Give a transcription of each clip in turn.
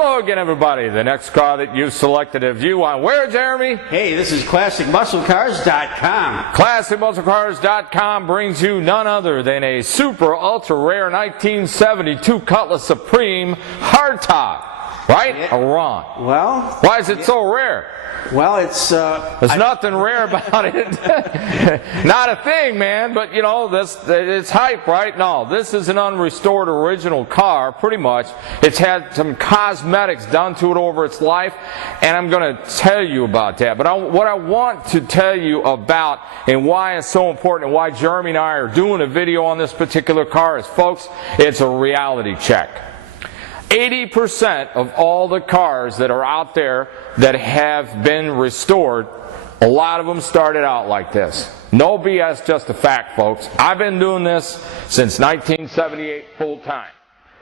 Hello again, everybody. The next car that you selected a view on where, Jeremy? Hey, this is ClassicMuscleCars.com. ClassicMuscleCars.com brings you none other than a super ultra rare 1972 Cutlass Supreme hardtop. Right? Yeah. Or wrong? Well, why is it so rare? Well, it's there's nothing rare about it. Not a thing, man. But you know, it's hype, right? No, this is an unrestored original car, pretty much. It's had some cosmetics done to it over its life, and I'm going to tell you about that. But what I want to tell you about and why it's so important and why Jeremy and I are doing a video on this particular car is, folks, it's a reality check. 80% of all the cars that are out there that have been restored, a lot of them started out like this. No BS, just a fact, folks. I've been doing this since 1978 full time.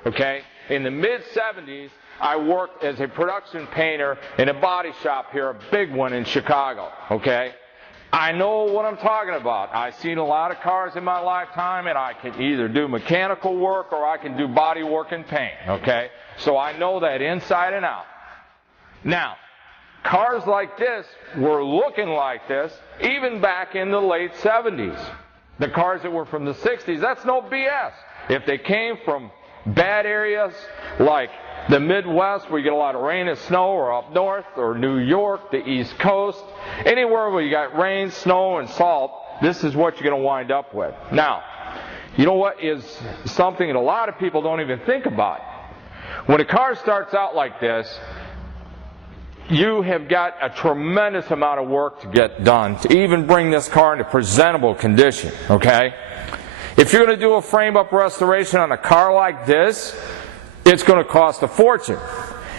Okay? In the mid-70s, I worked as a production painter in a body shop here, a big one in Chicago. Okay? I know what I'm talking about. I've seen a lot of cars in my lifetime, and I can either do mechanical work or I can do body work and paint, okay? So I know that inside and out. Now, cars like this were looking like this even back in the late 70s. The cars that were from the 60s, that's no BS. If they came from bad areas like the Midwest, where you get a lot of rain and snow, or up north, or New York, the East Coast, anywhere where you got rain, snow, and salt, this is what you're going to wind up with. Now, you know what is something that a lot of people don't even think about? When a car starts out like this, you have got a tremendous amount of work to get done to even bring this car into presentable condition, okay? If you're going to do a frame-up restoration on a car like this, it's going to cost a fortune.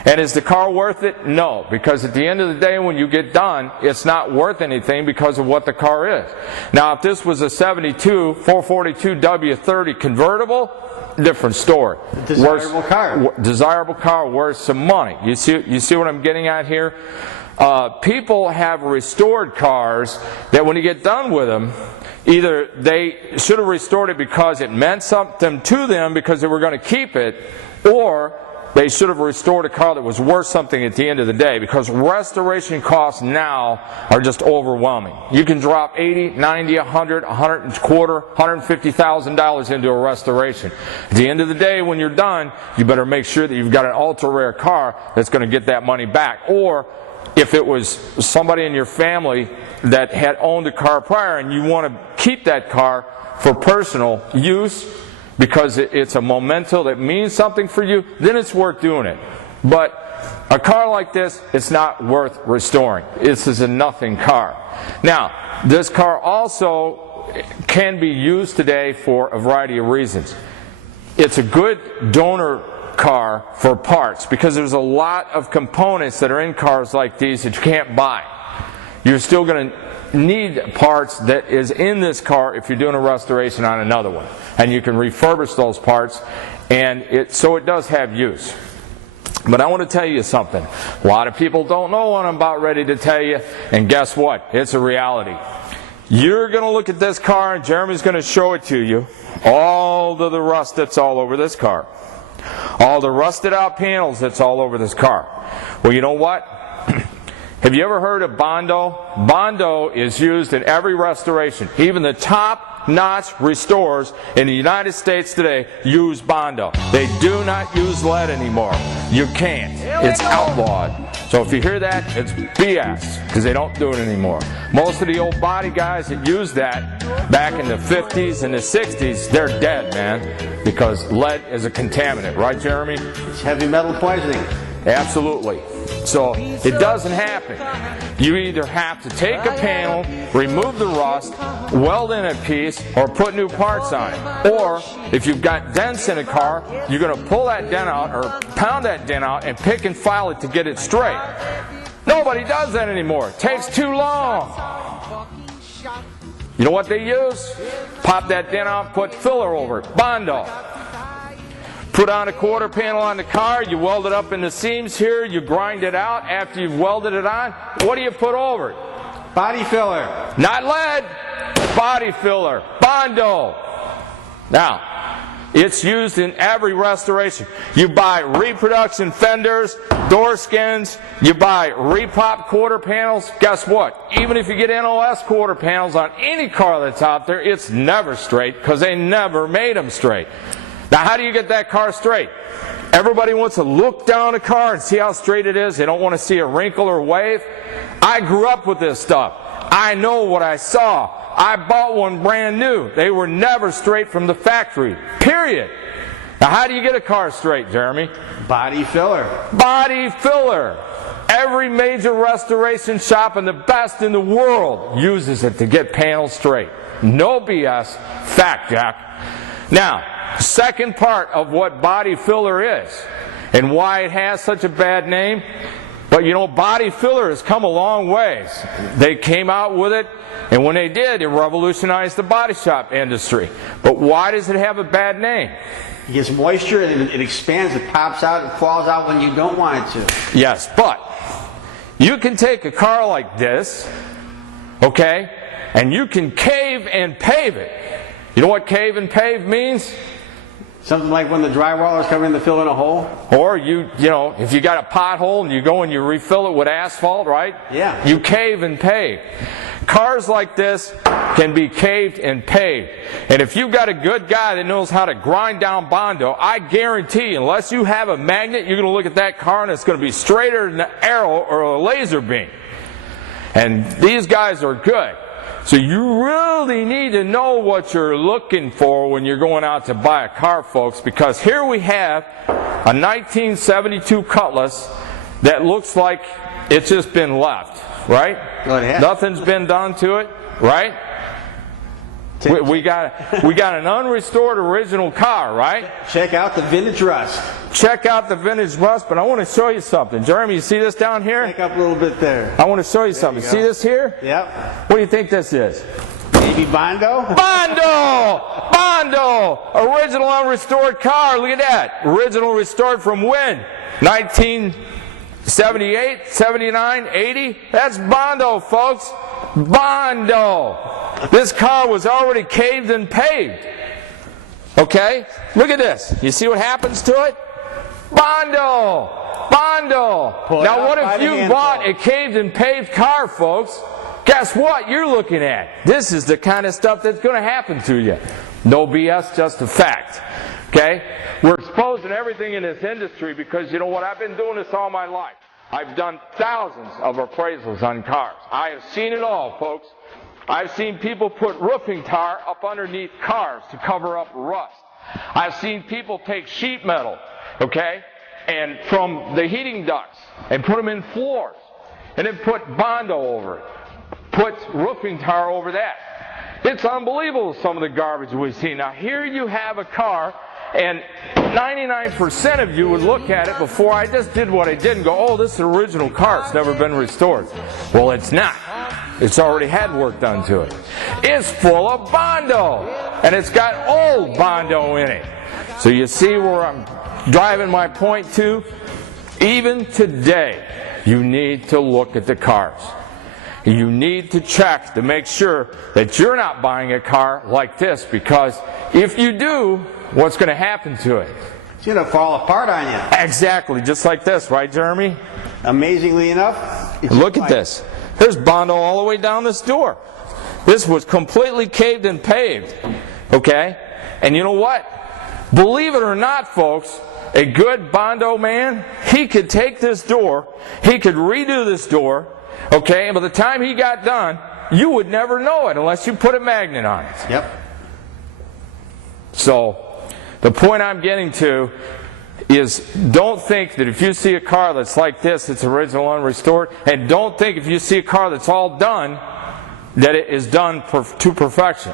And is the car worth it? No, because at the end of the day when you get done, it's not worth anything because of what the car is. Now, if this was a 72 442 W30 convertible, different story. Desirable car. Desirable car, worth some money. You see what I'm getting at here? People have restored cars that when you get done with them, either they should have restored it because it meant something to them because they were going to keep it, or they should have restored a car that was worth something at the end of the day, because restoration costs now are just overwhelming. You can drop $80, $90, $100, $150,000 into a restoration. At the end of the day, when you're done, you better make sure that you've got an ultra rare car that's going to get that money back. Or if it was somebody in your family that had owned a car prior and you want to keep that car for personal use, because it's a memento that means something for you, then it's worth doing it. But a car like this, it's not worth restoring. This is a nothing car. Now, this car also can be used today for a variety of reasons. It's a good donor car for parts, because there's a lot of components that are in cars like these that you can't buy. You're still going to need parts that is in this car if you're doing a restoration on another one, and you can refurbish those parts, and so it does have use. But I want to tell you something. A lot of people don't know what I'm about ready to tell you, and guess what? It's a reality. You're going to look at this car, and Jeremy's going to show it to you, all of the rust that's all over this car, all the rusted out panels that's all over this car. Well, you know what? Have you ever heard of Bondo? Bondo is used in every restoration. Even the top-notch restorers in the United States today use Bondo. They do not use lead anymore. You can't. It's outlawed. So if you hear that, it's BS, because they don't do it anymore. Most of the old body guys that used that back in the 50s and the 60s, they're dead, man, because lead is a contaminant. Right, Jeremy? It's heavy metal poisoning. Absolutely. So it doesn't happen. You either have to take a panel, remove the rust, weld in a piece, or put new parts on it. Or if you've got dents in a car, you're going to pull that dent out or pound that dent out and pick and file it to get it straight. Nobody does that anymore. It takes too long. You know what they use? Pop that dent out, put filler over it. Bondo. Put on a quarter panel on the car, you weld it up in the seams here, you grind it out. After you've welded it on, what do you put over it? Body filler. Not lead, body filler. Bondo. Now, It's used in every restoration. You buy reproduction fenders, door skins, you buy repop quarter panels. Guess what? Even if you get NOS quarter panels on any car that's out there, it's never straight because they never made them straight. Now, how do you get that car straight? Everybody wants to look down a car and see how straight it is. They don't want to see a wrinkle or wave. I grew up with this stuff. I know what I saw. I bought one brand new. They were never straight from the factory, period. Now, how do you get a car straight, Jeremy? Body filler. Body filler. Every major restoration shop and the best in the world uses it to get panels straight. No BS. Fact, Jack. Now, second part of what body filler is and why it has such a bad name. But you know, body filler has come a long ways. They came out with it, and when they did, it revolutionized the body shop industry. But why does it have a bad name? It gets moisture and it expands, it pops out, it falls out when you don't want it to. Yes, but you can take a car like this, okay, and you can cave and pave it. You know what cave and pave means? Something like when the drywallers come in to fill in a hole? Or you know, if you got a pothole and you go and you refill it with asphalt, right? Yeah. You cave and pave. Cars like this can be caved and paved. And if you've got a good guy that knows how to grind down Bondo, I guarantee, unless you have a magnet, you're going to look at that car and it's going to be straighter than an arrow or a laser beam. And these guys are good. So you really need to know what you're looking for when you're going out to buy a car, folks, because here we have a 1972 Cutlass that looks like it's just been left, right? Well, it has. Nothing's been done to it, right? We got an unrestored original car, right? Check out the vintage rust. Check out the vintage rust, but I want to show you something. Jeremy, you see this down here? Back up a little bit there. I want to show you something. See this here? Yep. What do you think this is? Maybe Bondo? Bondo! Bondo! Original unrestored car. Look at that. Original restored from when? 1978, 79, 80? That's Bondo, folks. Bondo! This car was already caved and paved. Okay? Look at this. You see what happens to it? Bondo! Bondo! Now what if you bought a caved and paved car, folks? Guess what you're looking at? This is the kind of stuff that's going to happen to you. No BS, just a fact. Okay? We're exposing everything in this industry because, you know what, I've been doing this all my life. I've done thousands of appraisals on cars. I have seen it all, folks. I've seen people put roofing tar up underneath cars to cover up rust. I've seen people take sheet metal, okay, and from the heating ducts and put them in floors and then put Bondo over it, put roofing tar over that. It's unbelievable, some of the garbage we see. Now here you have a car, and 99% of you would look at it before I just did what I did and go, oh, this is an original car, it's never been restored. Well, it's not. It's already had work done to it. It's full of Bondo, and it's got old Bondo in it. So you see where I'm driving my point to? Even today, you need to look at the cars. You need to check to make sure that you're not buying a car like this, because if you do, what's going to happen to it? It's going to fall apart on you. Exactly, just like this, right, Jeremy? Amazingly enough, look at this. There's Bondo all the way down this door. This was completely caved and paved, okay? And you know what? Believe it or not, folks, a good Bondo man, he could take this door, he could redo this door, okay, and by the time he got done, you would never know it unless you put a magnet on it. Yep. So, the point I'm getting to is, don't think that if you see a car that's like this, it's original unrestored, and don't think if you see a car that's all done, that it is done to perfection.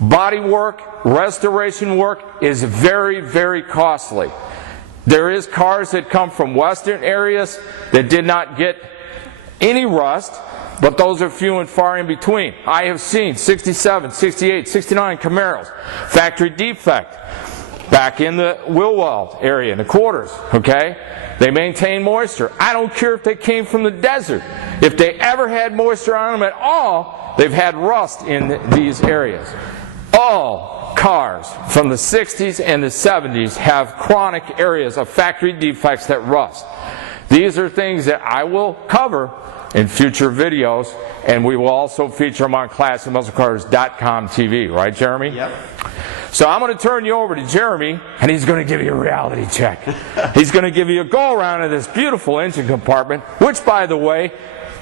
Body work, restoration work is very, very costly. There is cars that come from western areas that did not get any rust, but those are few and far in between. I have seen 67, 68, 69 Camaros, factory defect, back in the wheel well area, in the quarters, okay? They maintain moisture. I don't care if they came from the desert. If they ever had moisture on them at all, they've had rust in these areas. All cars from the 60s and the 70s have chronic areas of factory defects that rust. These are things that I will cover in future videos, and we will also feature them on ClassicMuscleCars.com TV. Right, Jeremy? Yep. So I'm going to turn you over to Jeremy, and he's going to give you a reality check. He's going to give you a go-around of this beautiful engine compartment, which, by the way,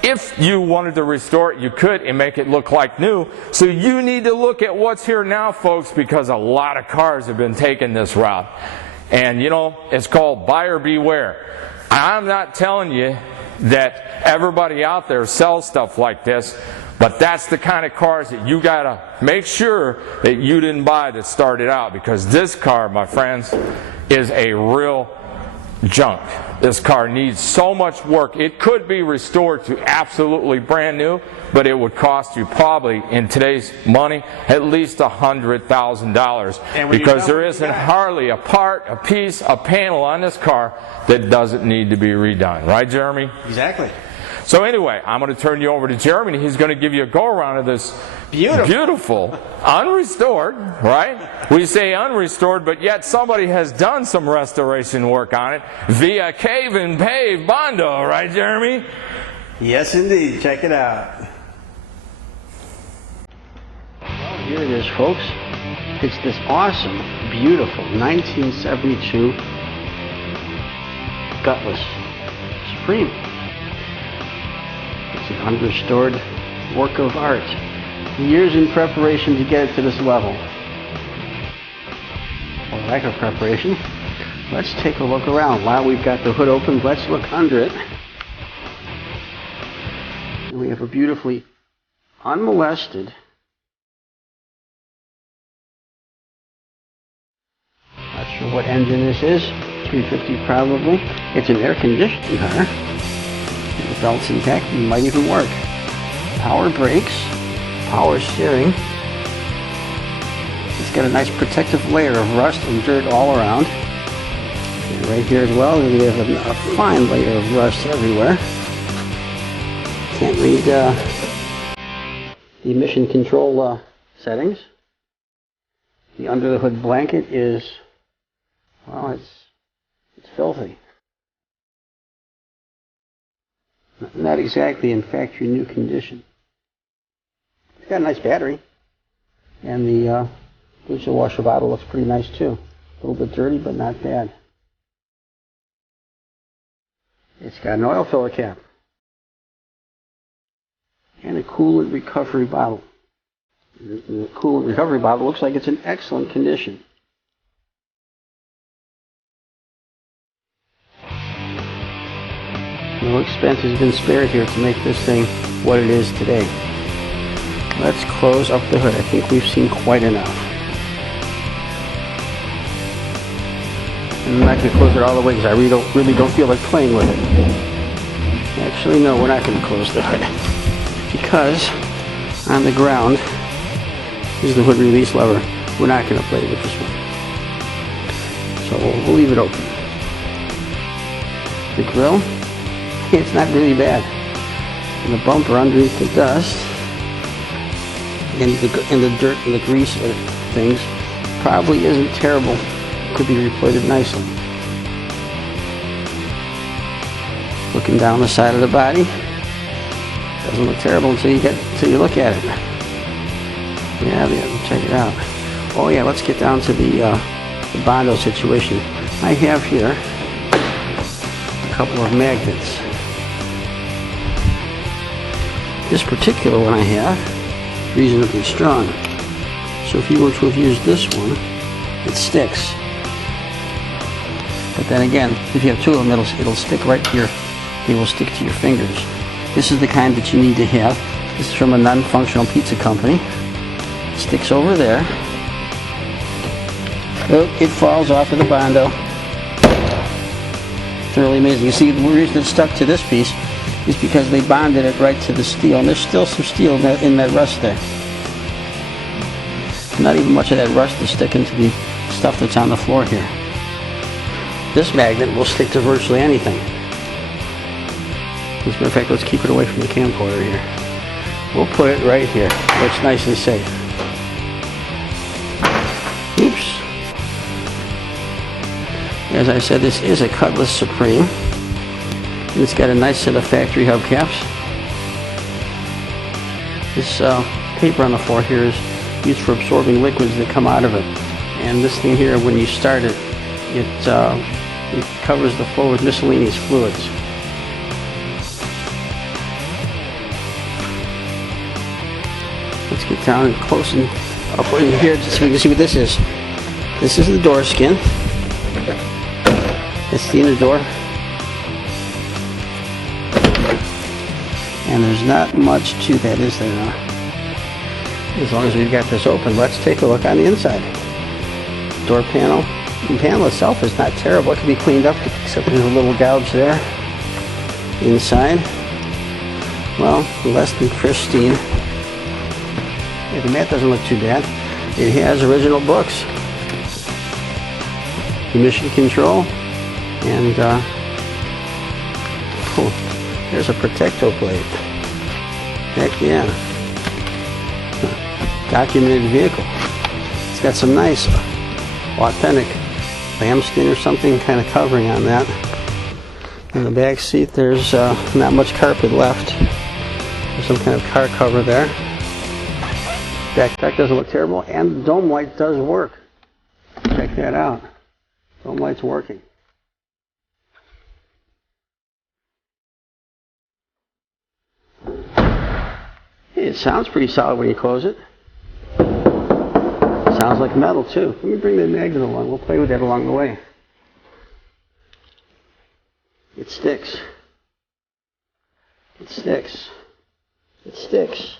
if you wanted to restore it, you could and make it look like new. So you need to look at what's here now, folks, because a lot of cars have been taking this route. And, you know, it's called buyer beware. I'm not telling you that everybody out there sells stuff like this, but that's the kind of cars that you got to make sure that you didn't buy that started out, because this car, my friends, is a real junk. This car needs so much work. It could be restored to absolutely brand new, but it would cost you probably, in today's money, at least $100,000, because there isn't hardly a part, a piece, a panel on this car that doesn't need to be redone. Right, Jeremy? Exactly. So anyway, I'm going to turn you over to Jeremy, and he's going to give you a go-around of this beautiful, unrestored, right? We say unrestored, but yet somebody has done some restoration work on it via Cave and Pave Bondo, right, Jeremy? Yes, indeed. Check it out. Well, here it is, folks. It's this awesome, beautiful 1972 gutless Supreme. It's an unrestored work of art. Years in preparation to get it to this level. Or lack of preparation. Let's take a look around. While we've got the hood open, let's look under it. And we have a beautifully unmolested, not sure what engine this is, 350 probably. It's an air conditioning car. The belt's intact and might even work. Power brakes, power steering. It's got a nice protective layer of rust and dirt all around. And right here as well, we have a fine layer of rust everywhere. Can't read the emission control settings. The under the hood blanket is, well, it's filthy. Not exactly in factory new condition. It's got a nice battery, and the windshield washer bottle looks pretty nice too. A little bit dirty, but not bad. It's got an oil filler cap and a coolant recovery bottle. The coolant recovery bottle looks like it's in excellent condition. No expense has been spared here to make this thing what it is today. Let's close up the hood. I think we've seen quite enough. I'm not going to close it all the way because I really don't feel like playing with it. Actually, no, we're not going to close the hood. Because on the ground is the hood release lever. We're not going to play with this one. So we'll leave it open. The grill. It's not really bad. And the bumper underneath the dust and the dirt and the grease of things probably isn't terrible. Could be replated nicely. Looking down the side of the body, doesn't look terrible until you look at it. Yeah, check it out. Oh yeah, let's get down to the Bondo situation. I have here a couple of magnets. This particular one I have, reasonably strong. So if you were to have used this one, it sticks. But then again, if you have two of them, it'll stick right to they will stick to your fingers. This is the kind that you need to have. This is from a non-functional pizza company. It sticks over there. Oh, it falls off of the Bondo. Thoroughly amazing. You see, the reason it's stuck to this piece is because they bonded it right to the steel, and there's still some steel in that rust there. Not even much of that rust is sticking to the stuff that's on the floor here. This magnet will stick to virtually anything. As a matter of fact, let's keep it away from the camcorder here. We'll put it right here, where it's nice and safe. As I said, this is a Cutlass Supreme. And it's got a nice set of factory hubcaps. This paper on the floor here is used for absorbing liquids that come out of it. And this thing here, when you start it, it covers the floor with miscellaneous fluids. Let's get down and close and up in here just so we can see what this is. This is the door skin. It's the inner door. And there's not much to that, is there now? As long as we've got this open, let's take a look on the inside. Door panel. The panel itself is not terrible. It can be cleaned up, except there's a little gouge there. Inside, well, less than pristine. Yeah, the mat doesn't look too bad. It has original books. Emission control. And, oh, there's a Protecto plate. Heck yeah. Documented vehicle. It's got some nice, authentic lambskin or something kind of covering on that. In the back seat, there's not much carpet left. There's some kind of car cover there. Back deck doesn't look terrible, and the dome light does work. Check that out. Dome light's working. Hey, it sounds pretty solid when you close it. Sounds like metal too. Let me bring that magnet along. We'll play with that along the way. It sticks. It sticks. It sticks.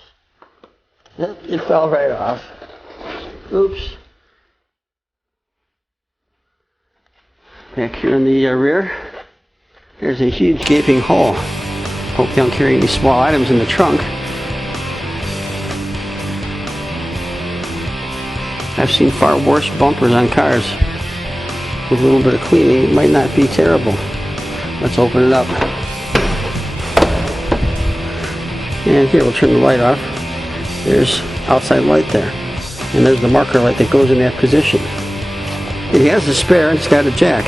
Yep, it fell right off. Oops. Back here in the rear, there's a huge gaping hole. Hope they don't carry any small items in the trunk. I've seen far worse bumpers on cars. With a little bit of cleaning, it might not be terrible. Let's open it up. And here, we'll turn the light off. There's outside light there. And there's the marker light that goes in that position. It has a spare, and it's got a jack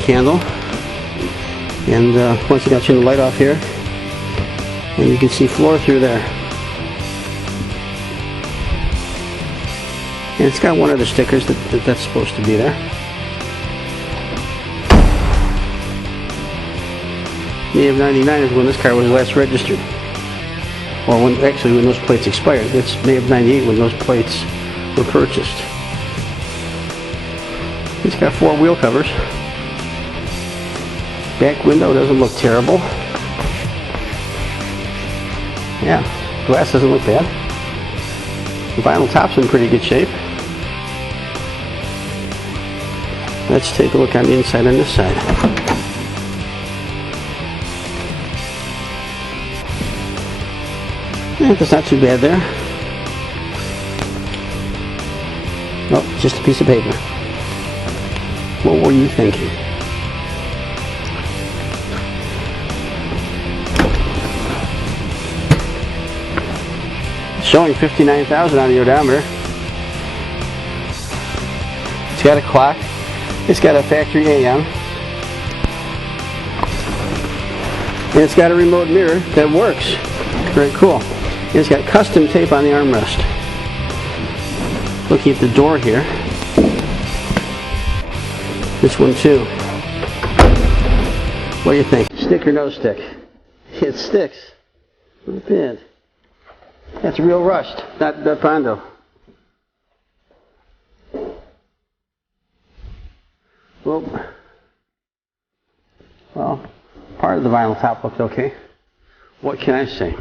handle. And once again, I'll turn the light off here. And you can see floor through there. And it's got one of the stickers that's supposed to be there. May of '99 is when this car was last registered. Or when those plates expired. It's May of '98 when those plates were purchased. It's got 4 wheel covers. Back window doesn't look terrible. Yeah, glass doesn't look bad. The vinyl top's in pretty good shape. Let's take a look on the inside on this side. Yeah, that's not too bad there. Nope, just a piece of paper. What were you thinking? Showing 59,000 on the odometer. It's got a clock. It's got a factory AM. And it's got a remote mirror that works. Very cool. And it's got custom tape on the armrest. Looking at the door here. This one too. What do you think? Stick or no stick? It sticks. Not bad. That's real rust, not Bondo. Well, part of the vinyl top looked okay. What can I say?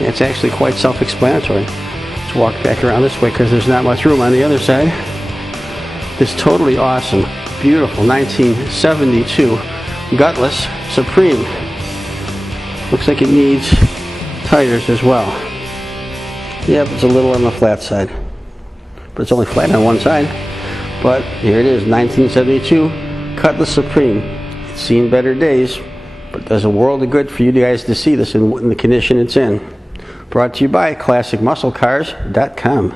It's actually quite self-explanatory. Let's walk back around this way because there's not much room on the other side. This totally awesome, beautiful 1972 Gutless Supreme. Looks like it needs tires as well. Yep, it's a little on the flat side. But it's only flat on one side. But here it is, 1972 Cutlass Supreme. It's seen better days, but it does a world of good for you guys to see this in the condition it's in. Brought to you by ClassicMuscleCars.com.